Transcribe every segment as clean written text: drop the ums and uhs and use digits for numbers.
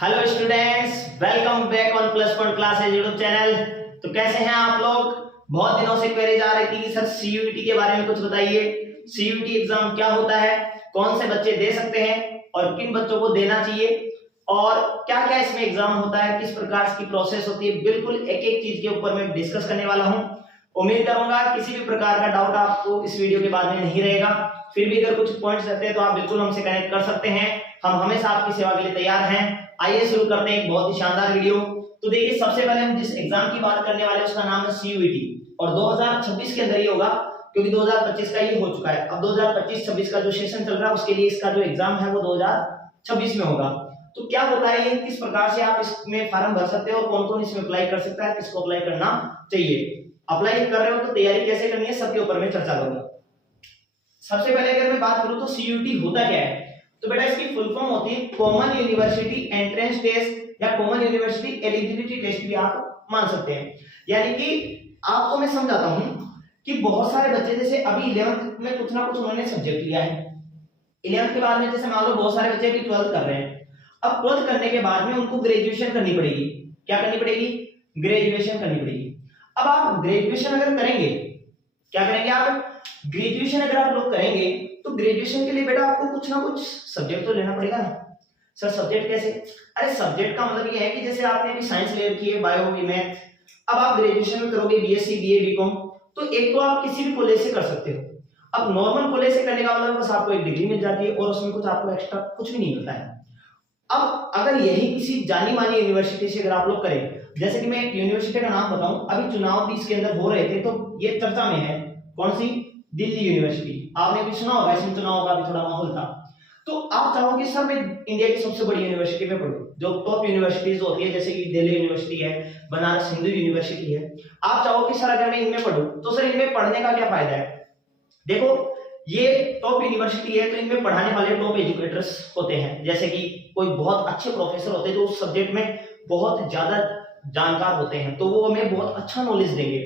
Hello students, welcome back on plus point classes YouTube channel. तो कैसे हैं आप लोग? बहुत दिनों से क्वेरीज आ रही थी कि सर सीयूईटी के बारे में कुछ बताइए। सीयूईटी एग्जाम क्या होता है, कौन से बच्चे दे सकते हैं और किन बच्चों को देना चाहिए, और क्या क्या इसमें एग्जाम होता है, किस प्रकार की प्रोसेस होती है, बिल्कुल एक एक चीज के ऊपर मैं डिस्कस करने वाला हूं। उम्मीद करूंगा किसी भी प्रकार का डाउट आपको इस वीडियो के बाद में नहीं रहेगा। फिर भी अगर कुछ पॉइंट्स रहते हैं तो आप बिल्कुल हमसे कनेक्ट कर सकते हैं, हम हमेशा आपकी सेवा के लिए तैयार हैं। आइए शुरू करते हैं एक बहुत ही शानदार वीडियो। तो देखिए, सबसे पहले हम जिस एग्जाम की बात करने वाले हैं उसका नाम है सीयूईटी, और 2026 के अंदर ही होगा, क्योंकि 2025 का ये हो चुका है। अब 2025-26 का जो सेशन चल रहा है उसके लिए इसका जो एग्जाम है वो 2026 में होगा। तो क्या होता है ये, किस प्रकार से आप इसमें फॉर्म भर सकते हो और कौन कौन इसमें अप्लाई कर सकता है, किसको अप्लाई करना चाहिए, अप्लाई कर रहे हो तो तैयारी कैसे करनी है, सबके ऊपर मैं चर्चा करूंगा। सबसे पहले अगर मैं बात करूं तो सीयूईटी होता क्या है, तो बेटा इसकी फुल फॉर्म होती है कॉमन यूनिवर्सिटी एंट्रेंस टेस्ट या कॉमन यूनिवर्सिटी एलिजिबिलिटी टेस्ट भी आप मान सकते हैं। यानी कि आपको मैं समझाता हूं कि बहुत सारे बच्चे जैसे अभी 11th में कुछ ना कुछ उन्होंने सब्जेक्ट लिया है, 11th के बाद में जैसे मान लो बहुत सारे बच्चे अभी 12th कर रहे हैं। अब 12th करने के बाद में उनको ग्रेजुएशन करनी पड़ेगी। क्या करनी पड़ेगी? ग्रेजुएशन करनी पड़ेगी। अब आप ग्रेजुएशन अगर करेंगे, क्या करेंगे आप? ग्रेजुएशन अगर आप लोग करेंगे तो ग्रेजुएशन के लिए बेटा आपको कुछ ना कुछ सब्जेक्ट तो लेना पड़ेगा ना। सर सब्जेक्ट कैसे? अरे सब्जेक्ट का मतलब ये है कि जैसे आपने अभी साइंस ले रखी है, बायो, मैथ, अब आप ग्रेजुएशन में करोगे बीएससी, बीए, बीकॉम, तो एक तो आप किसी भी कॉलेज से कर सकते हो। अब नॉर्मल कॉलेज से करने का मतलब बस आपको एक डिग्री मिल जाती है और उसमें कुछ आपको एक्स्ट्रा कुछ भी नहीं मिलता है। अब अगर यही किसी जानी मानी यूनिवर्सिटी से अगर आप लोग करें, जैसे कि मैं एक यूनिवर्सिटी का नाम बताऊं, अभी चुनाव भी इसके अंदर हो रहे थे तो ये चर्चा में है, कौन सी? दिल्ली यूनिवर्सिटी। आपने भी सुना होगा, इसमें चुनाव का भी थोड़ा माहौल था। तो आप चाहोगे सर मैं इंडिया की सबसे बड़ी यूनिवर्सिटी में पढ़ूं, जो टॉप यूनिवर्सिटीज होती है, जैसे कि दिल्ली यूनिवर्सिटी है, बनारस हिंदू यूनिवर्सिटी है, आप चाहोगे सर अगर मैं इनमें पढ़ूं तो सर इनमें पढ़ने का क्या फायदा है? देखो, ये टॉप यूनिवर्सिटी है तो इनमें पढ़ाने वाले टॉप एजुकेटर्स होते हैं, जैसे कि कोई बहुत अच्छे प्रोफेसर होते हैं जो उस सब्जेक्ट में बहुत ज्यादा जानकार होते हैं, तो वो हमें बहुत अच्छा नॉलेज देंगे,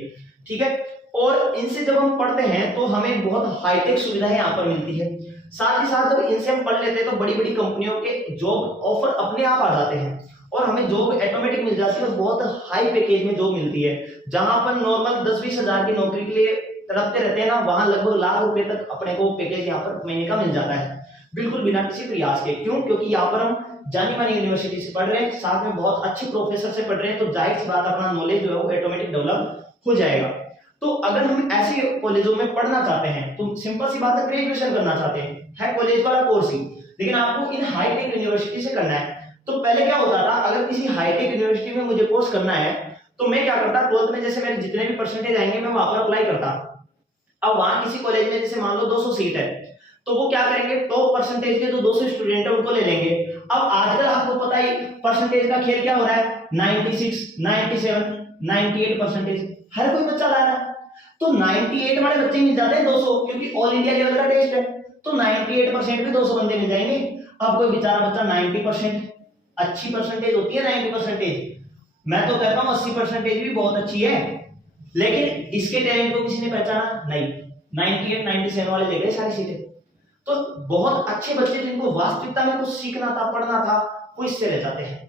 ठीक है। और इनसे जब हम पढ़ते हैं तो हमें बहुत हाईटेक सुविधाएं यहाँ पर मिलती है। साथ ही साथ जब इनसे हम पढ़ लेते हैं तो बड़ी बड़ी कंपनियों के जॉब ऑफर अपने आप आ जाते हैं और हमें जॉब ऑटोमेटिक मिल जाती है और बहुत हाई पैकेज में जॉब मिलती है। जहां पर नॉर्मल 10-20 हजार की नौकरी के लिए तड़पते रहते हैं ना, वहां लगभग लाख रुपए तक अपने को पैकेज यहाँ पर महीने का मिल जाता है, बिल्कुल बिना किसी प्रयास के। क्यों? क्योंकि यहाँ पर हम जानी मानी यूनिवर्सिटी से पढ़ रहे हैं, साथ में बहुत अच्छे प्रोफेसर से पढ़ रहे हैं, तो जाहिर सी बात अपना नॉलेज जो है वो ऑटोमेटिक डेवलप हो जाएगा। तो अगर हम ऐसे कॉलेजों में पढ़ना चाहते हैं तो सिंपल सी बात है, ग्रेजुएशन करना चाहते हैं, है कॉलेज वाला कोर्स ही, लेकिन आपको इन हाईटेक यूनिवर्सिटी से करना है। तो पहले क्या होता था, अगर किसी हाईटेक यूनिवर्सिटी में मुझे कोर्स करना है तो मैं क्या करता, 12th में जैसे मेरे जितने भी परसेंटेज आएंगे मैं वहां पर अप्लाई करता। अब वहां किसी कॉलेज में जैसे मान लो 200 सीट है, तो वो क्या करेंगे, टॉप परसेंटेज के जो 200 स्टूडेंट है उनको ले लेंगे। अब आजकल आपको पता ही परसेंटेज का खेल क्या हो रहा है, 96, 97, 98 परसेंटेज हर कोई बच्चा ला रहा है। तो 98 वाले बच्चे मिल जाते हैं 200, क्योंकि ऑल इंडिया लेवल का टेस्ट है, तो 98% पे 200 बंदे मिल जाएंगे। अब कोई बेचारा बच्चा 90%, अच्छी परसेंटेज होती है 90%, मैं तो कहता हूं 80% भी बहुत अच्छी है, लेकिन इसके टैलेंट को किसी ने पहचाना नहीं, 98, 97 वाले ले गए सारी सीटें। तो बहुत अच्छे बच्चे जिनको वास्तविकता में कुछ सीखना था, पढ़ना था, वो इससे रह जाते हैं।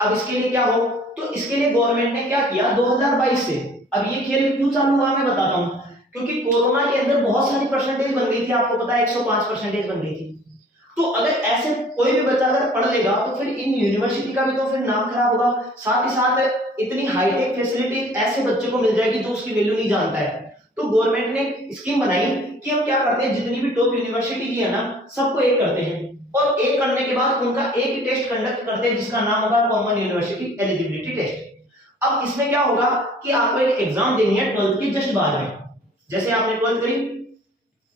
अब इसके लिए क्या हो, तो इसके लिए गवर्नमेंट ने क्या किया 2022 से, अब ये खेल क्यों चालू हुआ मैं बताता हूं, क्योंकि कोरोना के अंदर बहुत सारी परसेंटेज बन गई थी, आपको पता है 105% बन गई थी। तो अगर ऐसे कोई भी बच्चा अगर पढ़ लेगा तो फिर इन यूनिवर्सिटी का भी तो फिर नाम खराब होगा, साथ ही साथ इतनी हाईटेक फैसिलिटी ऐसे बच्चे को मिल जाएगी जो उसकी वैल्यू नहीं जानता है। तो गवर्नमेंट ने स्कीम बनाई कि हम क्या करते हैं, जितनी भी टॉप यूनिवर्सिटी की है ना, सबको एक करते हैं और एक करने के बाद उनका एक ही टेस्ट कंडक्ट करते हैं जिसका नाम होगा कॉमन यूनिवर्सिटी एलिजिबिलिटी टेस्ट। अब इसमें क्या होगा कि आपको एक एग्जाम देनी है 12th के जस्ट बाद में, जैसे आपने 12th करी,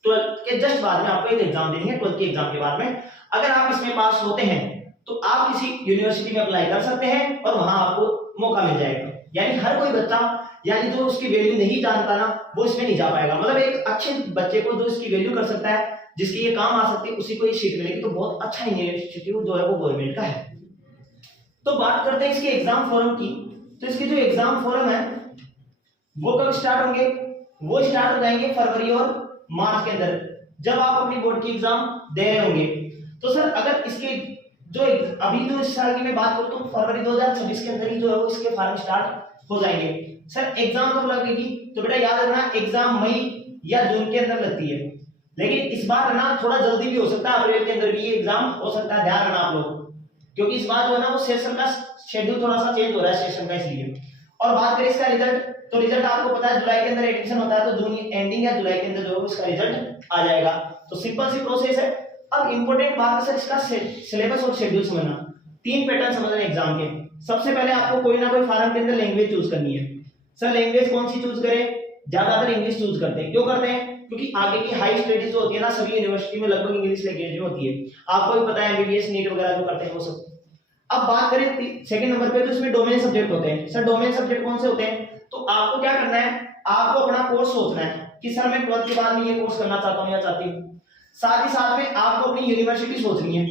12th के जस्ट बाद में आपको एक एग्जाम देनी है। 12th के एग्जाम के बाद में अगर आप इसमें पास होते हैं तो आप किसी यूनिवर्सिटी में अप्लाई कर सकते हैं और वहां आपको मौका मिल जाएगा। यानी हर कोई बच्चा, यानी जो उसकी वैल्यू नहीं जानता ना, वो इसमें नहीं जा पाएगा। मतलब एक अच्छे बच्चे को जो इसकी वैल्यू कर सकता है, जिसकी ये काम आ सकती है, उसी को ये सीट मिलेगी। तो बहुत अच्छा इंस्टीट्यूट जो है वो गवर्नमेंट का है। तो बात करते हैं इसके एग्जाम फॉर्म की। तो इसके जो एग्जाम फॉर्म है वो कब स्टार्ट होंगे, वो स्टार्ट हो जाएंगे फरवरी और मार्च के अंदर, जब आप अपनी बोर्ड की एग्जाम दे रहे होंगे। तो सर अगर इसके जो अभी तो इस साल की मैं बात करूं तो फरवरी 2026 के अंदर ही जो है वो इसके फॉर्म स्टार्ट हो जाएंगे। सर एग्जाम कब लगेगी, तो बेटा याद रखना एग्जाम मई या जून के अंदर लगती है, लेकिन इस बार ना थोड़ा जल्दी भी हो सकता है, अप्रैल के अंदर भी ये एग्जाम हो सकता है, ध्यान रखना आप लोग, क्योंकि इस बार जो है ना वो सेशन का शेड्यूल थोड़ा सा चेंज हो रहा है सेशन का, इसलिए। और बात करें इसका रिजल्ट, तो रिजल्ट आपको पता है जुलाई के अंदर एडमिशन होता है, तो जून एंडिंग या जुलाई के अंदर जो है इसका रिजल्ट आ जाएगा। तो सिंपल सी प्रोसेस है। अब इंपॉर्टेंट बात है सर इसका सिलेबस और शेड्यूल समझना। 3 पैटर्न समझना एग्जाम के। सबसे पहले आपको कोई ना कोई फॉर्म के अंदर लैंग्वेज चूज करनी है। सर लैंग्वेज कौन सी चूज करें, ज्यादातर इंग्लिश चूज करते हैं। क्यों करते हैं, क्योंकि आगे की हाई स्टडीज जो होती है ना सभी यूनिवर्सिटी में लगभग इंग्लिश लैंग्वेज में होती है, आपको भी पता है एमबीबीएस नीट वगैरह जो करते हैं वो सब। अब बात करें सेकंड नंबर पे, तो इसमें डोमेन सब्जेक्ट होते हैं। सर डोमेन सब्जेक्ट कौन से होते हैं, तो आपको क्या करना है, आपको अपना कोर्स सोचना है कि सर मैं 12th के बाद में ये कोर्स करना चाहता हूं या चाहती हूं। साथ ही साथ में आपको अपनी यूनिवर्सिटी सोचनी है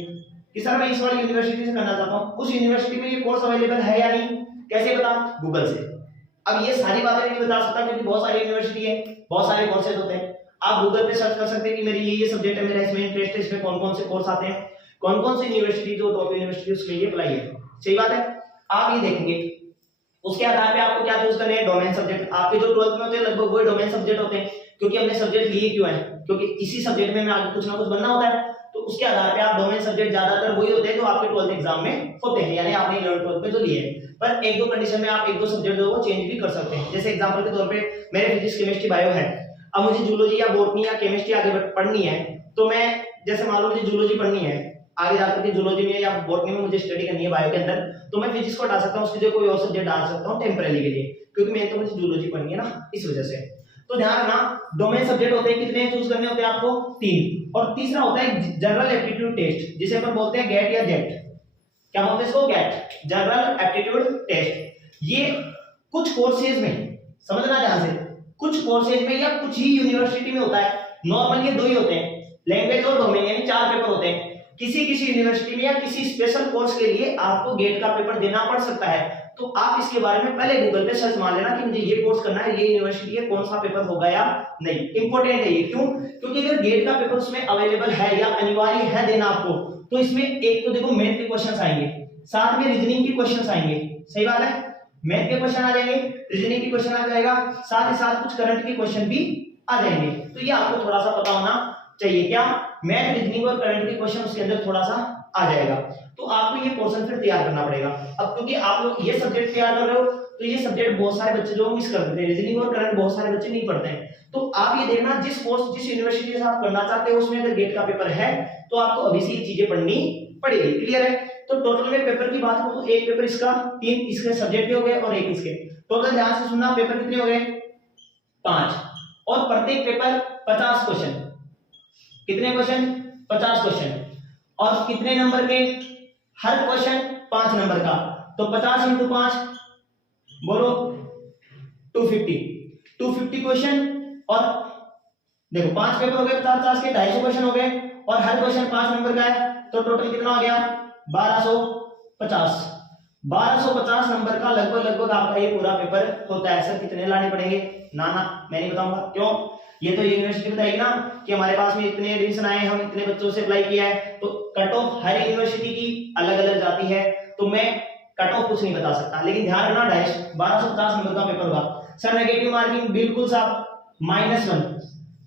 कि सर मैं इस वाली यूनिवर्सिटी से करना चाहता हूं, उस यूनिवर्सिटी में ये कोर्स अवेलेबल है या नहीं। कैसे पता, गूगल से। अब ये सारी बातें नहीं बता सकता क्योंकि बहुत सारी यूनिवर्सिटी है, बहुत सारे कोर्सेज होते हैं। आप गूगल पे सर्च कर सकते हैं कि मेरी ये सब्जेक्ट है, मेरा इसमें इंटरेस्ट है, इसमें कौन कौन से कोर्स आते हैं, कौन कौन सी यूनिवर्सिटी जो टॉप यूनिवर्सिटी उसके लिए अप्लाई है। सही बात है, आप ये देखेंगे, उसके आधार पे आपको क्या चूज करना है, डोमेन सब्जेक्ट। आपके जो 12th में होते हैं लगभग वही डोमेन सब्जेक्ट होते हैं, क्योंकि हमने सब्जेक्ट लिए क्यों है, क्योंकि इसी सब्जेक्ट में हमें आगे कुछ ना कुछ बनना होता है। तो उसके आधार पे आप डोमेन सब्जेक्ट ज्यादातर वही होते हैं जो आपके 12th एग्जाम में होते हैं, यानी आपने 11th 12th में जो लिए हैं। पर एक दो कंडीशन में आप एक दो सब्जेक्ट जो वो चेंज भी कर सकते हैं। जैसे एग्जांपल के तौर पे मेरे फिजिक्स केमिस्ट्री बायो है, अब मुझे जूलॉजी या बॉटनी या केमिस्ट्री आगे पढ़नी है, तो मैं जैसे मान लो मुझे जूलॉजी पढ़नी है, आगे जाकर के जूलॉजी में या बॉटनी में मुझे स्टडी करनी है बायो के अंदर, तो मैं फिजिक्स को हटा सकता हूं, उसकी जगह कोई और सब्जेक्ट डाल सकता हूं टेंपरेरी के लिए, क्योंकि मैं तो मुझे जूलॉजी पढ़नी है ना, इस वजह से। तो ध्यान रखना डोमेन सब्जेक्ट होते हैं कितने चूज करने होते हैं आपको, 3। और तीसरा होता है जनरल एप्टीट्यूड टेस्ट, जिसे अपन बोलते हैं गेट या जेट। क्या बोलते हैं इसको, गेट, जनरल एप्टीट्यूड टेस्ट। ये कुछ कोर्सेज में, समझना ध्यान से, कुछ कोर्सेज में या कुछ ही यूनिवर्सिटी में होता है। नॉर्मल ये 2 ही होते हैं, लैंग्वेज और डोमेन, यानी 4 पेपर होते हैं। किसी किसी यूनिवर्सिटी में या किसी स्पेशल कोर्स के लिए आपको गेट का पेपर देना पड़ सकता है। तो आप इसके बारे में पहले गूगल पे सर्च मार लेना कि मुझे ये कोर्स करना है, ये यूनिवर्सिटी है, कौन सा पेपर होगा या नहीं। इंपॉर्टेंट है ये, क्यों, क्योंकि अगर गेट का पेपर उसमें अवेलेबल है या अनिवार्य है देना आपको, तो इसमें एक तो देखो मैथ के क्वेश्चंस आएंगे, साथ में रीजनिंग के क्वेश्चंस आएंगे। सही बात है, मैथ के क्वेश्चन आ जाएंगे, रीजनिंग के क्वेश्चन आ जाएगा, साथ ही साथ कुछ करंट के क्वेश्चन भी आ जाएंगे। तो ये आपको थोड़ा सा पता होना चाहिए, क्या, मैथ, रीजनिंग और करंट के क्वेश्चन उसके अंदर थोड़ा सा आ जाएगा। तो आपको ये पोर्शन फिर तैयार करना पड़ेगा। अब क्योंकि आप लोग ये सब्जेक्ट तैयार कर रहे हो, तो ये सब्जेक्ट बहुत सारे बच्चे जो मिस कर देते हैं, रीजनिंग और करंट बहुत सारे बच्चे नहीं पढ़ते हैं। तो आप ये देखना जिस कोर्स जिस यूनिवर्सिटी से आप करना चाहते हो उसमें अगर गेट का पेपर है तो आपको अभी से ये चीजें पढ़नी पड़ेगी। क्लियर है, तो टोटल में पेपर की बात करूं तो एक पेपर इसका, 3 इसके सब्जेक्ट के हो गए और एक इसके, टोटल ध्यान से सुनना, पेपर कितने हो गए, 5, और प्रत्येक पेपर 50 क्वेश्चन। कितने क्वेश्चन, 50 क्वेश्चन, और कितने नंबर के, हर क्वेश्चन 5 नंबर का, तो 50 × 5 बोलो 250 क्वेश्चन। और देखो 5 पेपर हो गए 50 के, 250 क्वेश्चन हो गए, और हर क्वेश्चन 5 नंबर का है, तो टोटल कितना हो गया, 1250 नंबर का लगभग आपका ये पूरा पेपर होता है। सर कितने लाने पड़ेंगे, ना मैं नहीं बताऊंगा, क्यों, ये तो यूनिवर्सिटी बताएगी ना कि हमारे पास में इतने एडमिशन आए, हम इतने बच्चों से अप्लाई किया है, तो कट ऑफ हर यूनिवर्सिटी की अलग अलग जाती है, तो मैं कट ऑफ कुछ नहीं बता सकता। लेकिन ध्यान रखना 1250 नंबर का पेपर होगा। सर नेगेटिव मार्किंग बिल्कुल साफ, -1।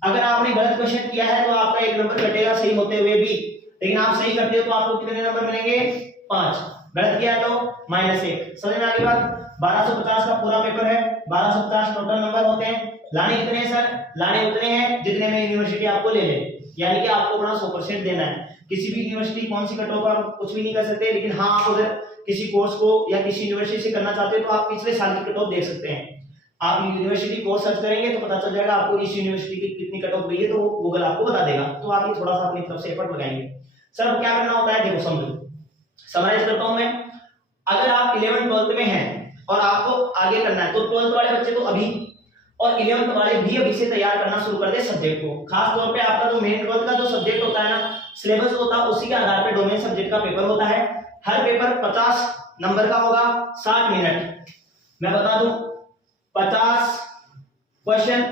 अगर आपने गलत क्वेश्चन किया है तो आपका 1 नंबर कटेगा सही होते हुए भी, लेकिन आप सही करते हो तो आपको कितने नंबर मिलेंगे, 5, गलत किया तो -1। समझ में आ गई बात। 1250 का पूरा पेपर है, 1250 टोटल नंबर होते हैं। लाने कितने हैं सर, लाने उतने हैं जितने में यूनिवर्सिटी आपको ले ले, यानी कि आपको अपना 100% देना है। किसी भी यूनिवर्सिटी कौन सी कट ऑफ आप कुछ भी नहीं कर सकते, लेकिन हाँ आप अगर किसी कोर्स को या किसी यूनिवर्सिटी से करना चाहते हो तो आप पिछले साल की कट ऑफ देख सकते हैं। आप यूनिवर्सिटी कोर्स सर्च करेंगे तो पता चल जाएगा आपको इस यूनिवर्सिटी की कितनी कट ऑफ गई है, तो गूगल आपको बता देगा। तो आप ये थोड़ा सा अपनी तरफ से एफर्ट लगाएंगे। सर अब क्या करना होता है, देखो समराइज करता हूं मैं। अगर आप 11th 12th में हैं और आपको आगे करना है, तो 12th वाले बच्चे तो अभी, और 11th वाले भी अभी से तैयार करना शुरू कर दे सब्जेक्ट को। खास तौर पे आपका जो मेन 12th का जो सब्जेक्ट होता है ना, सिलेबस होता है, उसी के आधार पे डोमेन सब्जेक्ट का पेपर होता है। हर पेपर 50 नंबर का होगा, 60 मिनट। मैं बता दूं 50 क्वेश्चन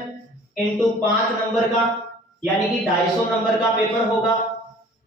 इंटू 5 नंबर का, यानी कि 250 नंबर का पेपर होगा।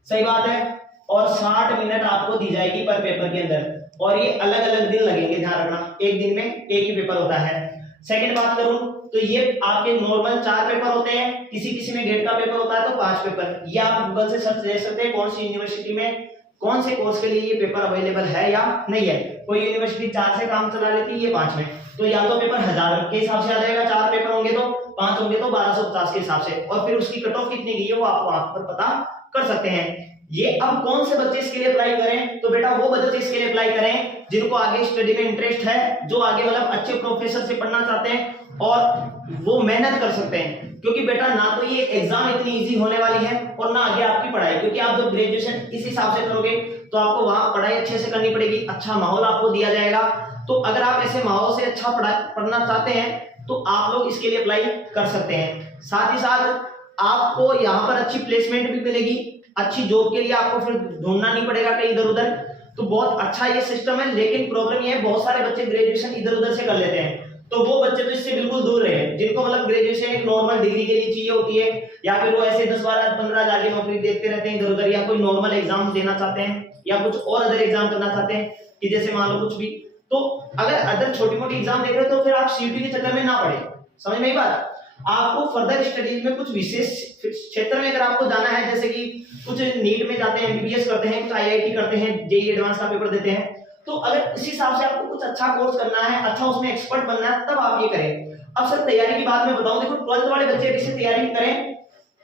सही बात है, और 60 मिनट आपको दी जाएगी पर पेपर के अंदर, और ये अलग अलग दिन लगेंगे, ध्यान रखना, एक दिन में एक ही पेपर होता है। सेकंड बात करूं तो ये आपके नॉर्मल 4 पेपर होते हैं, किसी किसी में गेट का पेपर होता है तो 5 पेपर। ये आप गूगल से सर्च दे सकते हैं कौन सी यूनिवर्सिटी में कौन से कोर्स के लिए ये पेपर अवेलेबल है या नहीं है। कोई यूनिवर्सिटी 4 से काम चला लेती है, ये 5 में, तो या तो पेपर 1000 के हिसाब से आ जाएगा, 4 पेपर होंगे तो, 5 होंगे तो 1250 के हिसाब से, और फिर उसकी कट ऑफ कितनी गई है वो आप वहां पर पता कर सकते हैं। ये अब कौन से बच्चे इसके लिए अप्लाई करें, तो बेटा वो बच्चे इसके लिए अप्लाई करें जिनको आगे स्टडी में इंटरेस्ट है, जो आगे मतलब अच्छे प्रोफेसर से पढ़ना चाहते हैं और वो मेहनत कर सकते हैं। क्योंकि बेटा ना तो ये एग्जाम इतनी इजी होने वाली है और ना आगे आपकी पढ़ाई, क्योंकि आप जब ग्रेजुएशन इस हिसाब से करोगे तो आपको वहां पढ़ाई अच्छे से करनी पड़ेगी, अच्छा माहौल आपको दिया जाएगा। तो अगर आप ऐसे माहौल से अच्छा पढ़ना चाहते हैं तो आप लोग इसके लिए अप्लाई कर सकते हैं। साथ ही साथ आपको यहाँ पर अच्छी प्लेसमेंट भी मिलेगी, अच्छी जॉब के लिए आपको फिर ढूंढना नहीं पड़ेगा कहीं इधर उधर, तो बहुत अच्छा ये सिस्टम है। लेकिन प्रॉब्लम ये है बहुत सारे बच्चे ग्रेजुएशन इधर उधर से कर लेते हैं, तो वो बच्चे तो इससे बिल्कुल दूर रहे, जिनको मतलब ग्रेजुएशन एक नॉर्मल डिग्री के लिए चाहिए होती है, या फिर वो ऐसे 10-12-15 हजार की नौकरी देखते रहते हैं इधर उधर, या कोई नॉर्मल एग्जाम देना चाहते हैं या कुछ और अदर एग्जाम करना चाहते हैं कि जैसे मान लो कुछ भी। तो अगर अदर छोटी मोटी एग्जाम देख रहे हो तो फिर आप सीयूटी के चक्कर में ना पड़े, समझ में आई बात। आपको फर्दर स्टडीज में कुछ विशेष क्षेत्र में अगर आपको जाना है, जैसे कि कुछ नीट में जाते हैं, एमबीबीएस करते हैं, कुछ आईआईटी करते हैं, जेईई एडवांस का पेपर देते हैं, तो अगर इस हिसाब से आपको कुछ अच्छा कोर्स करना है, अच्छा उसमें एक्सपर्ट बनना है, तब आप ये करें। अब सर तैयारी की बात मैं बताऊं, देखो 12th वाले बच्चे अभी से तैयारी करें,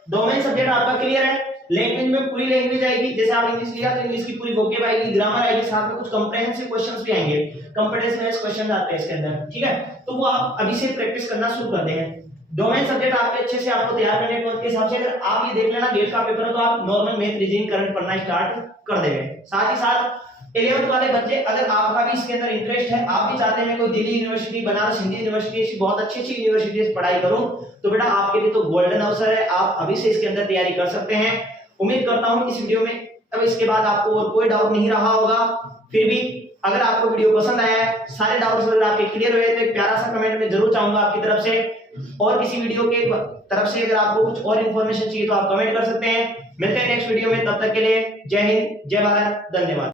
डोमेन सब्जेक्ट आपका क्लियर है, लैंग्वेज में पूरी लैंग्वेज आएगी, जैसे आप इंग्लिश लिया तो इंग्लिश की पूरी वोकैब आएगी, ग्रामर आएगी, साथ में कुछ कंप्रिहेंसिव क्वेश्चंस भी आएंगे, कंपटीशन बेस्ड क्वेश्चन आते हैं इसके अंदर, ठीक है। तो वो आप अभी से प्रैक्टिस करना शुरू कर दें। डोमेन सब्जेक्ट आपके अच्छे से आपको तैयार करने के हिसाब से अगर आप ये देख लेना गेट का पेपर है तो आप नॉर्मल मैथ, रीजनिंग, करंट पढ़ना स्टार्ट कर देंगे। साथ ही साथ 11th वाले बच्चे, अगर आपका भी इसके अंदर इंटरेस्ट है, आप भी चाहते हैं मैं कोई दिल्ली यूनिवर्सिटी, बनारस हिंदी यूनिवर्सिटी, ऐसी बहुत अच्छी अच्छी यूनिवर्सिटी से पढ़ाई करूं, तो बेटा आपके लिए तो गोल्डन अवसर है, आप अभी से इसके अंदर तैयारी कर सकते हैं। उम्मीद करता हूं इस वीडियो में अब इसके बाद आपको और कोई डाउट नहीं रहा होगा। फिर भी अगर आपको वीडियो पसंद आया है, सारे डाउट्स अगर आपके क्लियर हुए तो एक प्यारा सा कमेंट में जरूर चाहूंगा आपकी तरफ से, और किसी वीडियो के तरफ से अगर आपको कुछ और इन्फॉर्मेशन चाहिए तो आप कमेंट कर सकते हैं। मिलते हैं नेक्स्ट वीडियो में, तब तक के लिए जय हिंद, जय भारत, धन्यवाद।